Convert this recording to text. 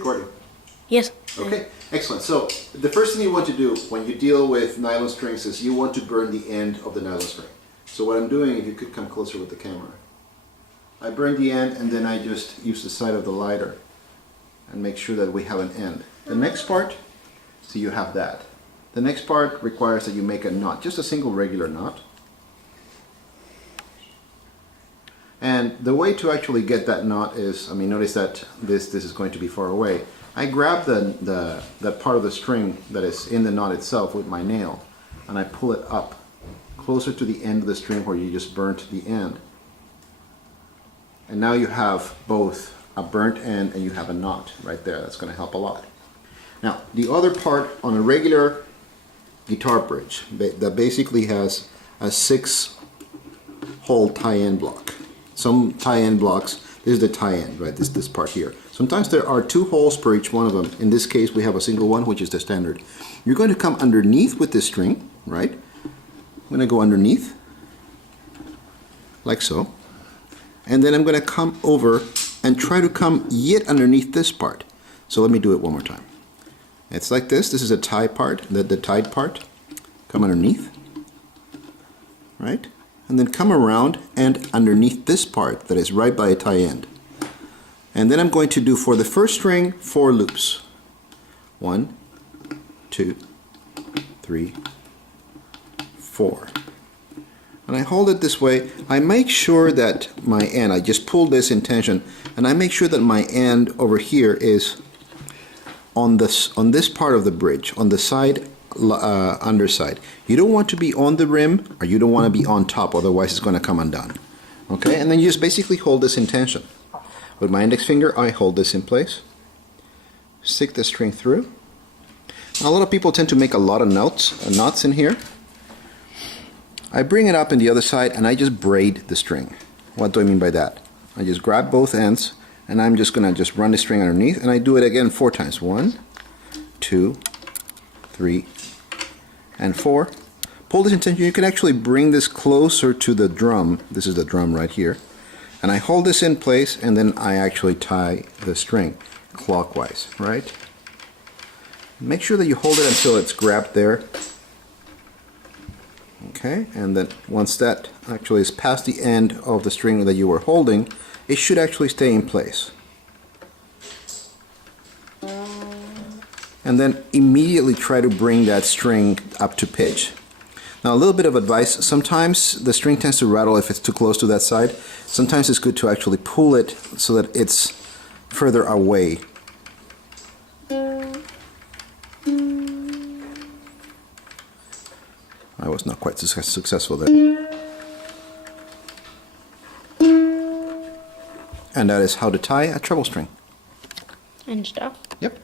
recording? Yes. Okay, excellent. So the first thing you want to do when you deal with nylon strings is you want to burn the end of the nylon string. So what I'm doing, if you could come closer with the camera, I burn the end and then I just use the side of the lighter and make sure that we have an end. The next part, so you have that. The next part requires that you make a knot, just a single regular knot. And the way to actually get that knot is, notice that this is going to be far away. I grab that part of the string that is in the knot itself with my nail, and I pull it up closer to the end of the string where you just burnt the end. And now you have both a burnt end and you have a knot right there. That's going to help a lot. Now, the other part on a regular guitar bridge that basically has a 6-hole tie-in block. Some tie-in blocks, this is the tie-in, right? This part here. Sometimes there are 2 holes per each one of them. In this case, we have a single one, which is the standard. You're going to come underneath with this string, right? I'm going to go underneath, like so. And then I'm going to come over and try to come yet underneath this part. So let me do it one more time. It's like this. This is a tie part, the tied part. Come underneath, right? And then come around and underneath this part that is right by a tie end. And then I'm going to do for the first string 4 loops. 1, 2, 3, 4. And I hold it this way. I make sure that my end, I just pull this in tension, and I make sure that my end over here is on this part of the bridge, on the side underside. You don't want to be on the rim, or you don't want to be on top, otherwise it's going to come undone. Okay, and then you just basically hold this in tension. With my index finger, I hold this in place, stick the string through. Now, a lot of people tend to make a lot of knots in here. I bring it up in the other side and I just braid the string. What do I mean by that? I just grab both ends and I'm just going to run the string underneath, and I do it again 4 times. 1, 2, 3, and 4. Pull this in tension. You can actually bring this closer to the drum. This is the drum right here. And I hold this in place, and then I actually tie the string clockwise, right? Make sure that you hold it until it's grabbed there. Okay, and then once that actually is past the end of the string that you were holding, it should actually stay in place. And then immediately try to bring that string up to pitch. Now, a little bit of advice: sometimes the string tends to rattle if it's too close to that side. Sometimes it's good to actually pull it so that it's further away. I was not quite successful there. And that is how to tie a treble string. And stuff. Yep.